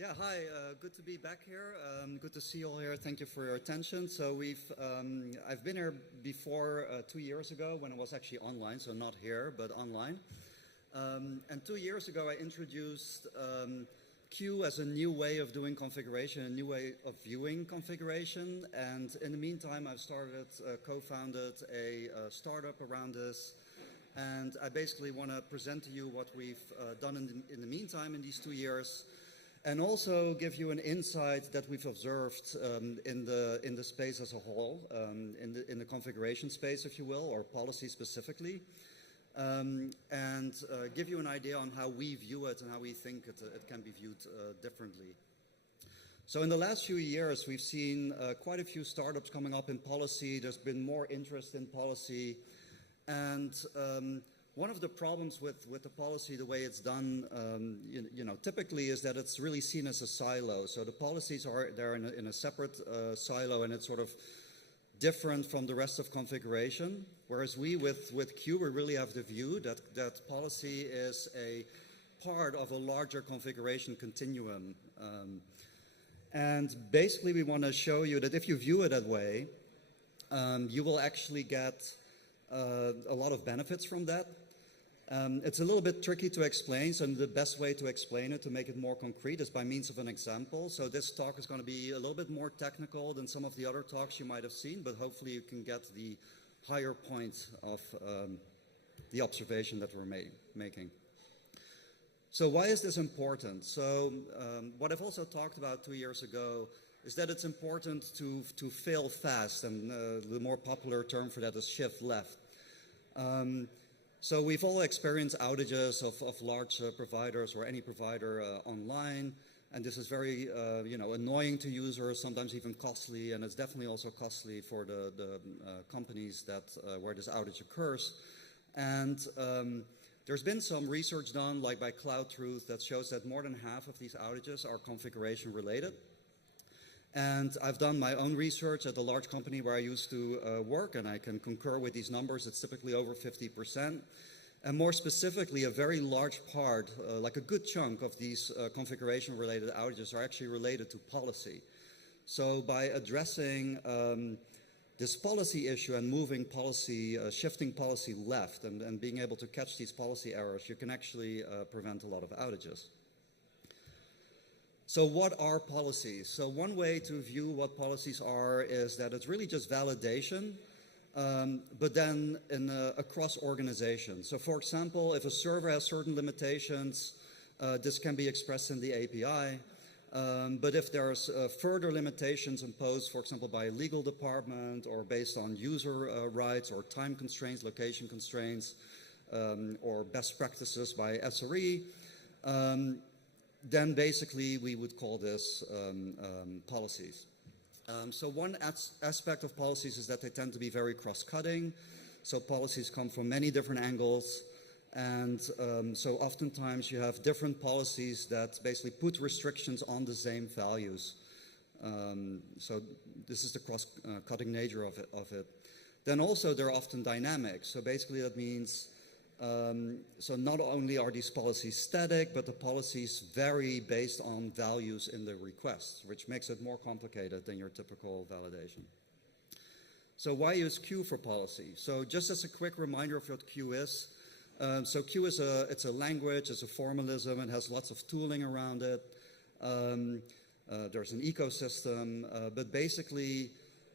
Yeah, hi, good to be back here. Good to see you all here. Thank you for your attention. So I've been here before 2 years ago when it was actually online, so not here, but online. And 2 years ago, I introduced Q as a new way of doing configuration, a new way of viewing configuration. And in the meantime, I've co-founded a startup around this. And I basically want to present to you what we've done in the meantime in these 2 years. And also give you an insight that we've observed in the space as a whole, in the configuration space, if you will, or policy specifically, and give you an idea on how we view it and how we think it can be viewed differently. So in the last few years, we've seen quite a few startups coming up in policy. There's been more interest in policy, and one of the problems with the policy, the way it's done, typically is that it's really seen as a silo. So the policies are there in a separate silo, and it's sort of different from the rest of configuration. Whereas with Q, we really have the view that policy is a part of a larger configuration continuum. And basically, we want to show you that if you view it that way, you will actually get a lot of benefits from that. It's a little bit tricky to explain, so the best way to explain it, to make it more concrete, is by means of an example. So this talk is going to be a little bit more technical than some of the other talks you might have seen, but hopefully you can get the higher point of the observation that we're making. So why is this important? So what I've also talked about 2 years ago is that it's important to fail fast, and the more popular term for that is shift left. So we've all experienced outages of large providers or any provider online, and this is very annoying to users, sometimes even costly, and it's definitely also costly for the companies where this outage occurs. And there's been some research done, like by Cloud Truth, that shows that more than half of these outages are configuration related. And I've done my own research at the large company where I used to work, and I can concur with these numbers. It's typically over 50%. And more specifically, a very large part, like a good chunk of these configuration-related outages are actually related to policy. So by addressing this policy issue and moving policy, shifting policy left, and being able to catch these policy errors, you can actually prevent a lot of outages. So what are policies? So one way to view what policies are is that it's really just validation, but then across organizations. So for example, if a server has certain limitations, this can be expressed in the API. But if there's further limitations imposed, for example, by a legal department or based on user rights or time constraints, location constraints, or best practices by SRE, then basically we would call this policies. So one aspect of policies is that they tend to be very cross-cutting. So policies come from many different angles. And so oftentimes you have different policies that basically put restrictions on the same values. So this is the cross-cutting nature of it. Then also they're often dynamic. So basically that means so not only are these policies static, but the policies vary based on values in the requests, which makes it more complicated than your typical validation. So why use Q for policy? So just as a quick reminder of what Q is, so Q is it's a language, it's a formalism, it has lots of tooling around it. There's an ecosystem, but basically,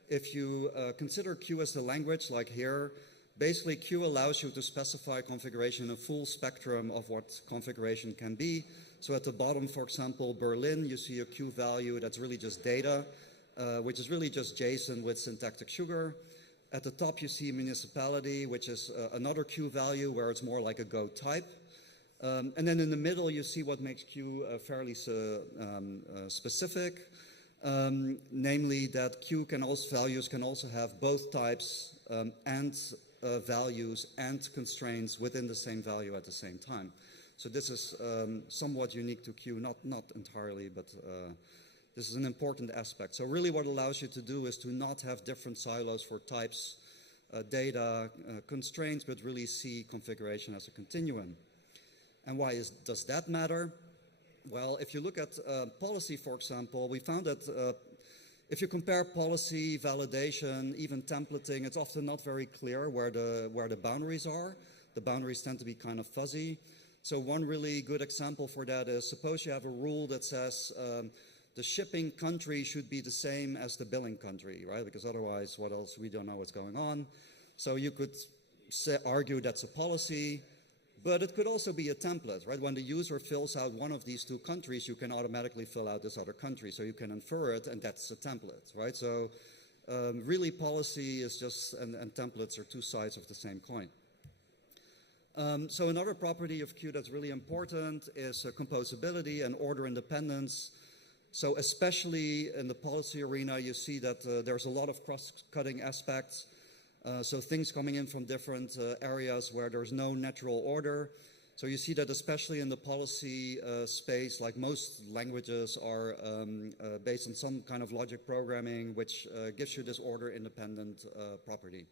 if you consider Q as the language, like here, basically, Q allows you to specify configuration in a full spectrum of what configuration can be. So at the bottom, for example, Berlin, you see a Q value that's really just data, which is really just JSON with syntactic sugar. At the top, you see municipality, which is another Q value where it's more like a Go type. And then in the middle, you see what makes Q fairly specific, namely that Q values can also have both types and values and constraints within the same value at the same time. So this is somewhat unique to Q, not entirely, but this is an important aspect. So really what it allows you to do is to not have different silos for types, data, constraints, but really see configuration as a continuum. And why does that matter? Well, if you look at policy, for example, we found that if you compare policy, validation, even templating, it's often not very clear where the boundaries are. The boundaries tend to be kind of fuzzy. So one really good example for that is, suppose you have a rule that says the shipping country should be the same as the billing country, right? Because otherwise, what else? We don't know what's going on. So you could argue that's a policy, but it could also be a template, right? When the user fills out one of these two countries, you can automatically fill out this other country. So you can infer it, and that's a template, right? So really policy is just, and templates are two sides of the same coin. So another property of Q that's really important is composability and order independence. So especially in the policy arena, you see that there's a lot of cross-cutting aspects. So things coming in from different areas where there's no natural order. So you see that especially in the policy space, like most languages are based on some kind of logic programming, which gives you this order independent property.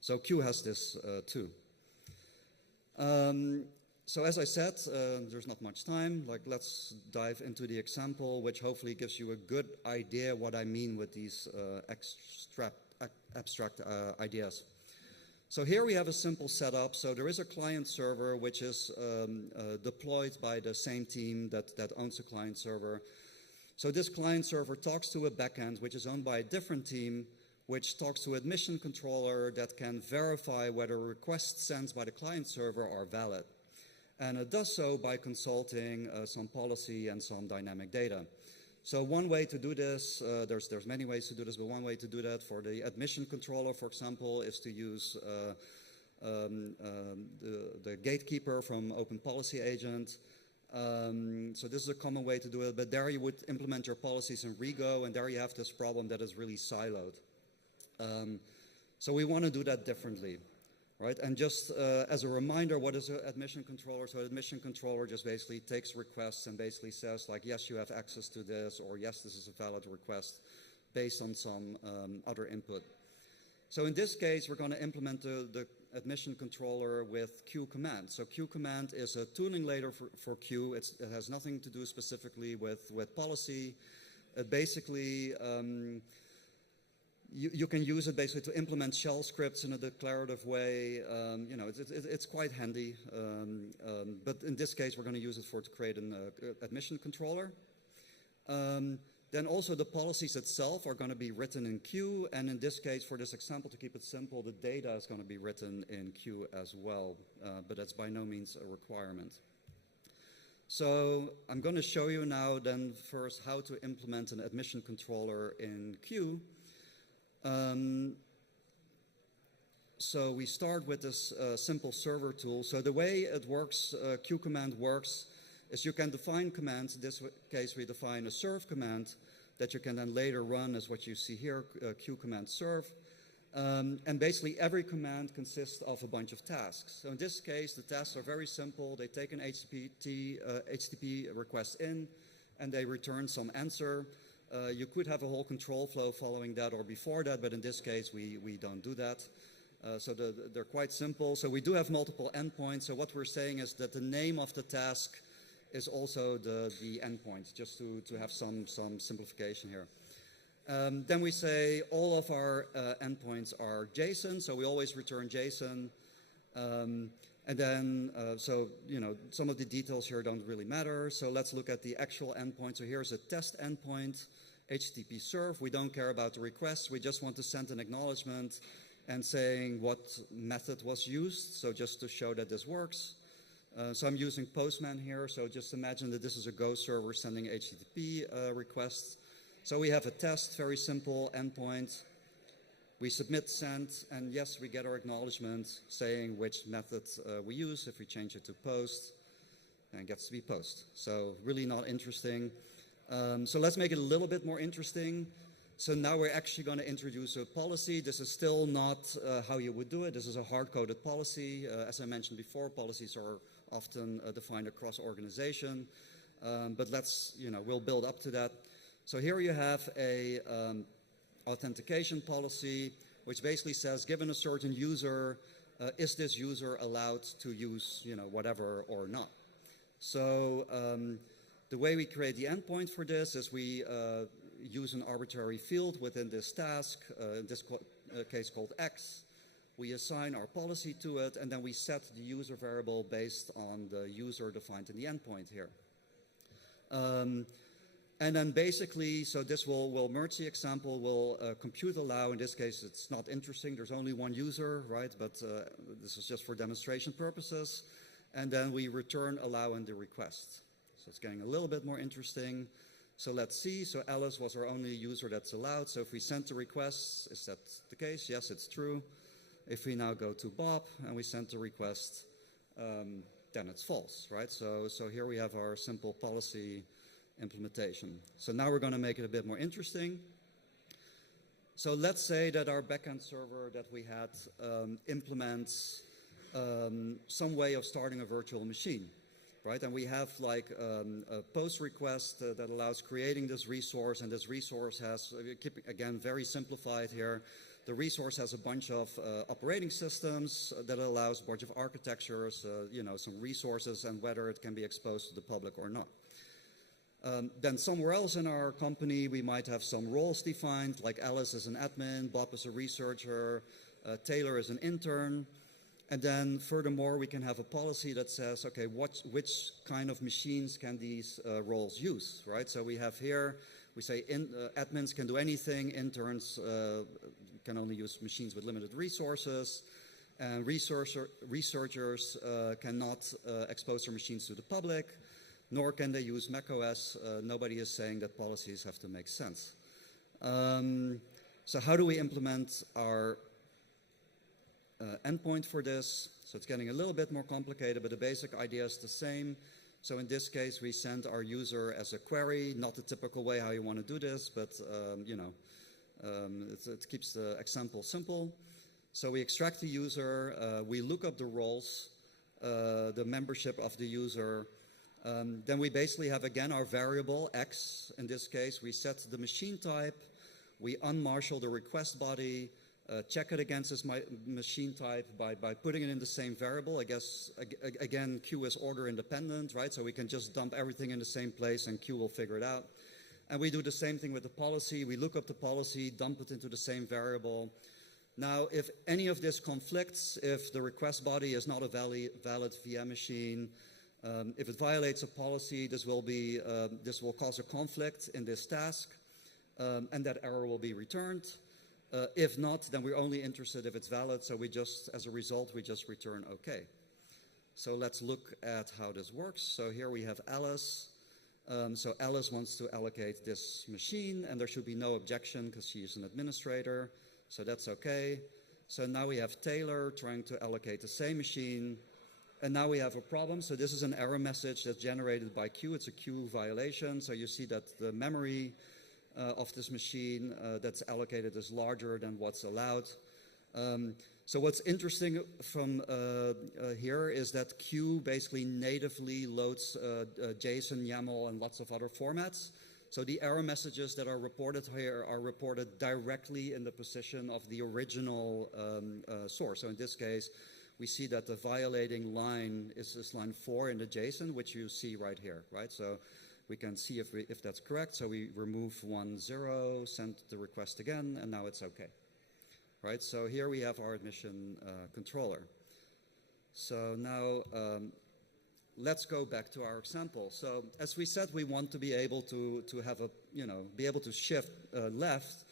So Q has this too. So as I said, there's not much time. Like, let's dive into the example, which hopefully gives you a good idea what I mean with these abstract ideas. So here we have a simple setup. So there is a client server which is deployed by the same team that owns the client server. So this client server talks to a backend which is owned by a different team, which talks to an admission controller that can verify whether requests sent by the client server are valid. And it does so by consulting some policy and some dynamic data. So one way to do this, there's many ways to do this, but one way to do that for the admission controller, for example, is to use the gatekeeper from Open Policy Agent. So this is a common way to do it, but there you would implement your policies in Rego, and there you have this problem that is really siloed. So we want to do that differently. Right? And just as a reminder, what is an admission controller? So an admission controller just basically takes requests and basically says, like, yes, you have access to this, or yes, this is a valid request based on some other input. So in this case, we're going to implement the admission controller with Q command. So Q command is a tooling layer for Q. It has nothing to do specifically with policy. It basically you can use it basically to implement shell scripts in a declarative way. You know, it's quite handy. But in this case, we're going to use it to create an admission controller. Then also the policies itself are going to be written in Q. And in this case, for this example, to keep it simple, the data is going to be written in Q as well. But that's by no means a requirement. So I'm going to show you now then first how to implement an admission controller in Q. So we start with this simple server tool. So the way it works, Q command works, is you can define commands. In this case, we define a serve command that you can then later run as what you see here, Q command serve. And basically every command consists of a bunch of tasks. So in this case, the tasks are very simple. They take an HTTP request in, and they return some answer. You could have a whole control flow following that or before that, but in this case, we don't do that. So they're quite simple. So we do have multiple endpoints. So what we're saying is that the name of the task is also the endpoint, just to have some simplification here. Then we say all of our endpoints are JSON, so we always return JSON. And then, so, you know, some of the details here don't really matter. So let's look at the actual endpoint. So here's a test endpoint, HTTP serve. We don't care about the request. We just want to send an acknowledgement and saying what method was used. So just to show that this works. So I'm using Postman here. So just imagine that this is a Go server sending HTTP requests. So we have a test, very simple endpoint. We submit send, and yes, we get our acknowledgement saying which method we use. If we change it to post, then it gets to be post. So really not interesting. So let's make it a little bit more interesting. So now we're actually going to introduce a policy. This is still not how you would do it. This is a hard-coded policy. As I mentioned before, policies are often defined across organization. But let's, you know, we'll build up to that. So here you have a authentication policy, which basically says, given a certain user, is this user allowed to use, you know, whatever or not? So The way we create the endpoint for this is we use an arbitrary field within this task, in this case called X. We assign our policy to it, and then we set the user variable based on the user defined in the endpoint here. And then basically, so this will merge the example, will compute allow. In this case, it's not interesting. There's only one user, right? But this is just for demonstration purposes. And then we return allow in the request. So it's getting a little bit more interesting. So let's see. So Alice was our only user that's allowed. So if we send the request, is that the case? Yes, it's true. If we now go to Bob and we send the request, then it's false, right? So here we have our simple policy implementation. So now we're going to make it a bit more interesting. So let's say that our backend server that we had implements some way of starting a virtual machine, right? And we have like a post request that allows creating this resource, and this resource has, again, very simplified here. The resource has a bunch of operating systems that allows a bunch of architectures, you know, some resources, and whether it can be exposed to the public or not. Then somewhere else in our company, we might have some roles defined, like Alice is an admin, Bob is a researcher, Taylor is an intern. And then furthermore, we can have a policy that says, okay, which kind of machines can these roles use, right? So we have here, we say admins can do anything, interns can only use machines with limited resources, and researchers cannot expose their machines to the public, nor can they use macOS. Nobody is saying that policies have to make sense. So how do we implement our endpoint for this? So it's getting a little bit more complicated, but the basic idea is the same. So in this case, we send our user as a query, not the typical way how you want to do this, but you know, it keeps the example simple. So we extract the user, we look up the roles, the membership of the user. Then we basically have, again, our variable X. In this case, we set the machine type, we unmarshal the request body, check it against this machine type by putting it in the same variable. I guess, again, Q is order independent, right? So we can just dump everything in the same place and Q will figure it out. And we do the same thing with the policy. We look up the policy, dump it into the same variable. Now, if any of this conflicts, if the request body is not a valid VM machine, if it violates a policy, this will cause a conflict in this task, and that error will be returned. If not, then we're only interested if it's valid, so we just, as a result, we just return OK. So let's look at how this works. So here we have Alice. So Alice wants to allocate this machine, and there should be no objection because she is an administrator, so that's OK. So now we have Taylor trying to allocate the same machine, and now we have a problem. So this is an error message that's generated by Q. It's a Q violation, so you see that the memory of this machine that's allocated is larger than what's allowed. So what's interesting from here is that Q basically natively loads JSON, YAML, and lots of other formats. So the error messages that are reported here are reported directly in the position of the original source. So in this case, we see that the violating line is this line 4 in the JSON, which you see right here, right? So we can see if that's correct. So we remove 1, 0, send the request again, and now it's OK. Right, so here we have our admission controller. So now let's go back to our example. So as we said, we want to be able to have a, be able to shift left.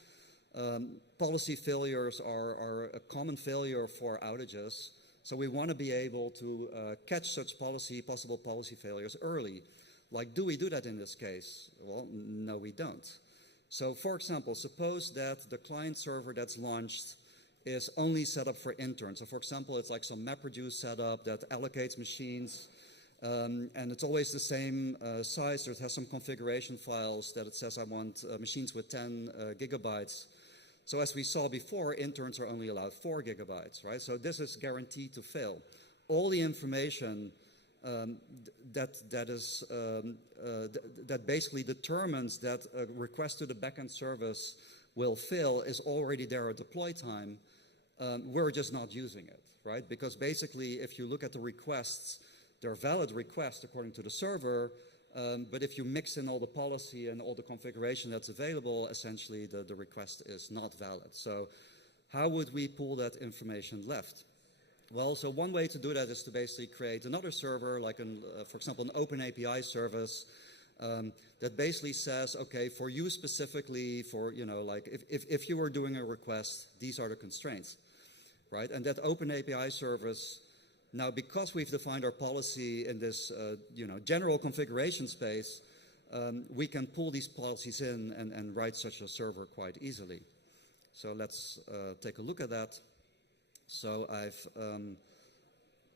Policy failures are a common failure for outages. So we want to be able to catch such possible policy failures early. Like, do we do that in this case? Well, no, we don't. So for example, suppose that the client server that's launched is only set up for interns. So for example, it's like some MapReduce setup that allocates machines, and it's always the same size. It has some configuration files that it says I want machines with 10 gigabytes. So as we saw before, interns are only allowed 4 gigabytes, right? So this is guaranteed to fail. All the information that basically determines that a request to the backend service will fail is already there at deploy time. We're just not using it, right? Because basically, if you look at the requests, they're valid requests according to the server, But if you mix in all the policy and all the configuration that's available, essentially the request is not valid. So how would we pull that information left? Well, so one way to do that is to basically create another server, like, for example, an open API service that basically says, okay, for you specifically, for, like if you were doing a request, these are the constraints, right? And that open API service, now, because we've defined our policy in this, general configuration space, we can pull these policies in and write such a server quite easily. So let's take a look at that. So I've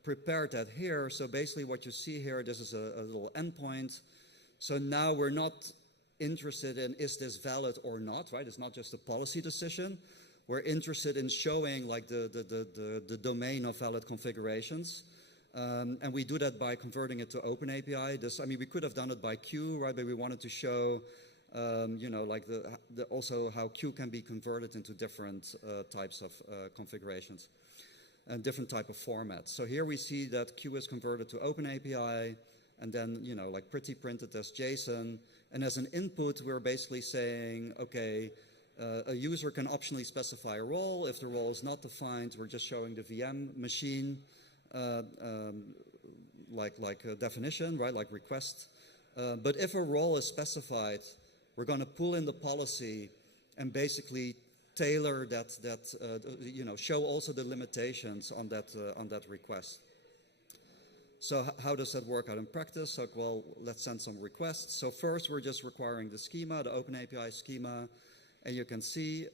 prepared that here. So basically what you see here, this is a little endpoint. So now we're not interested in, is this valid or not, right? It's not just a policy decision. We're interested in showing like the domain of valid configurations. And we do that by converting it to OpenAPI. We could have done it by Q, right? But we wanted to show, like also how Q can be converted into different types of configurations and different type of formats. So here we see that Q is converted to OpenAPI, and then, like pretty printed as JSON. And as an input, we're basically saying, okay, a user can optionally specify a role. If the role is not defined, we're just showing the VM machine like a definition, right, like request. But if a role is specified, we're going to pull in the policy and basically tailor that, show also the limitations on that request. So how does that work out in practice? So, well, let's send some requests. So first, we're just requiring the schema, the OpenAPI schema. And you can see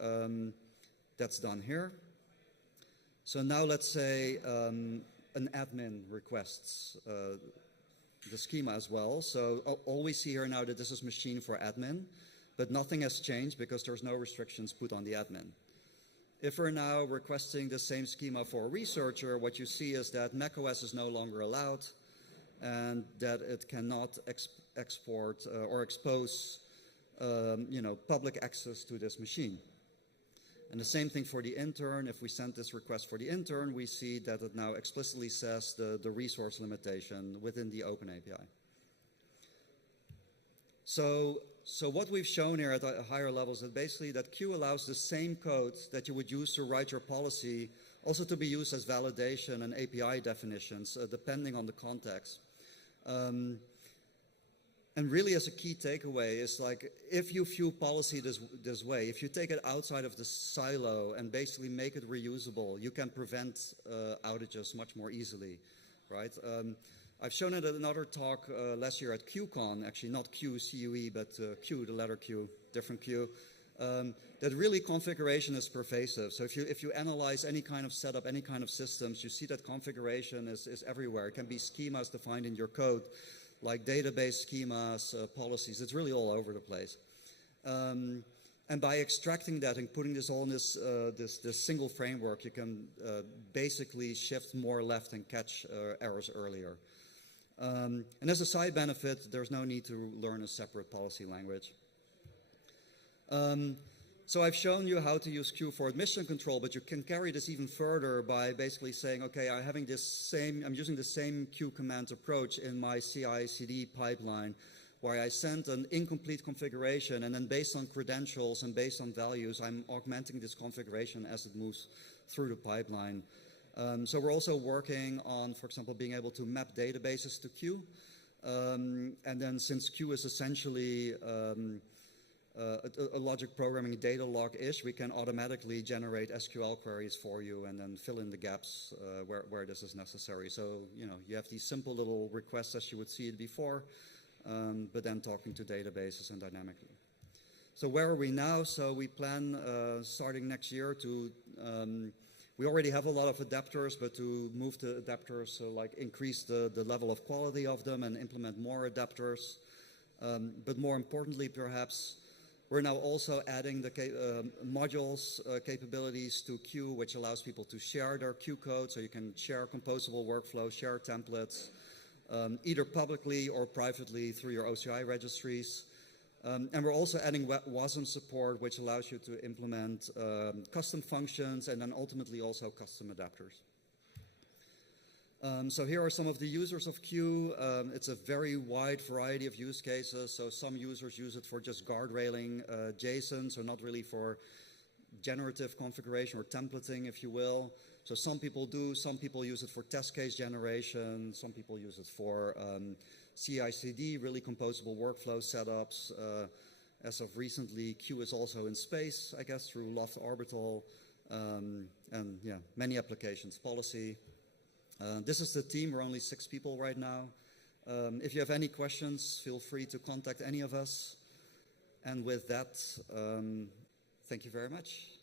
that's done here. So now let's say an admin requests the schema as well. So all we see here now that this is machine for admin, but nothing has changed because there's no restrictions put on the admin. If we're now requesting the same schema for a researcher, what you see is that macOS is no longer allowed and that it cannot export or expose public access to this machine. And the same thing for the intern. If we send this request for the intern, we see that it now explicitly says the resource limitation within the OpenAPI. So what we've shown here at a higher level is that basically that Q allows the same code that you would use to write your policy also to be used as validation and API definitions, depending on the context. And really, as a key takeaway, is like if you view policy this way, if you take it outside of the silo and basically make it reusable, you can prevent outages much more easily, right? I've shown it at another talk last year at QCon, actually not Q, C-U-E, but Q, the letter Q, different Q, that really configuration is pervasive. So if you analyze any kind of setup, any kind of systems, you see that configuration is everywhere. It can be schemas defined in your code, like database schemas, policies. It's really all over the place. And by extracting that and putting this all in this single framework, you can basically shift more left and catch errors earlier. And as a side benefit, there's no need to learn a separate policy language. So I've shown you how to use Q for admission control, but you can carry this even further by basically saying, okay, I'm using the same Q command approach in my CI/CD pipeline, where I send an incomplete configuration, and then based on credentials and based on values, I'm augmenting this configuration as it moves through the pipeline. So we're also working on, for example, being able to map databases to Q. And then since Q is essentially a logic programming data log-ish, we can automatically generate SQL queries for you and then fill in the gaps where this is necessary. So, you have these simple little requests as you would see it before, but then talking to databases and dynamically. So where are we now? So we plan starting next year to, we already have a lot of adapters, but to move to adapters, so like increase the level of quality of them and implement more adapters. But more importantly, perhaps, we're now also adding the modules capabilities to Q, which allows people to share their Q code, so you can share composable workflows, share templates, either publicly or privately through your OCI registries. And we're also adding WASM support, which allows you to implement custom functions and then ultimately also custom adapters. So here are some of the users of Q. It's a very wide variety of use cases. So some users use it for just guardrailing JSON, so not really for generative configuration or templating, if you will. So some people do, some people use it for test case generation, some people use it for CI/CD, really composable workflow setups. As of recently, Q is also in space, I guess, through Loft Orbital, and yeah, many applications, policy. This is the team. We're only 6 people right now. If you have any questions, feel free to contact any of us. And with that, thank you very much.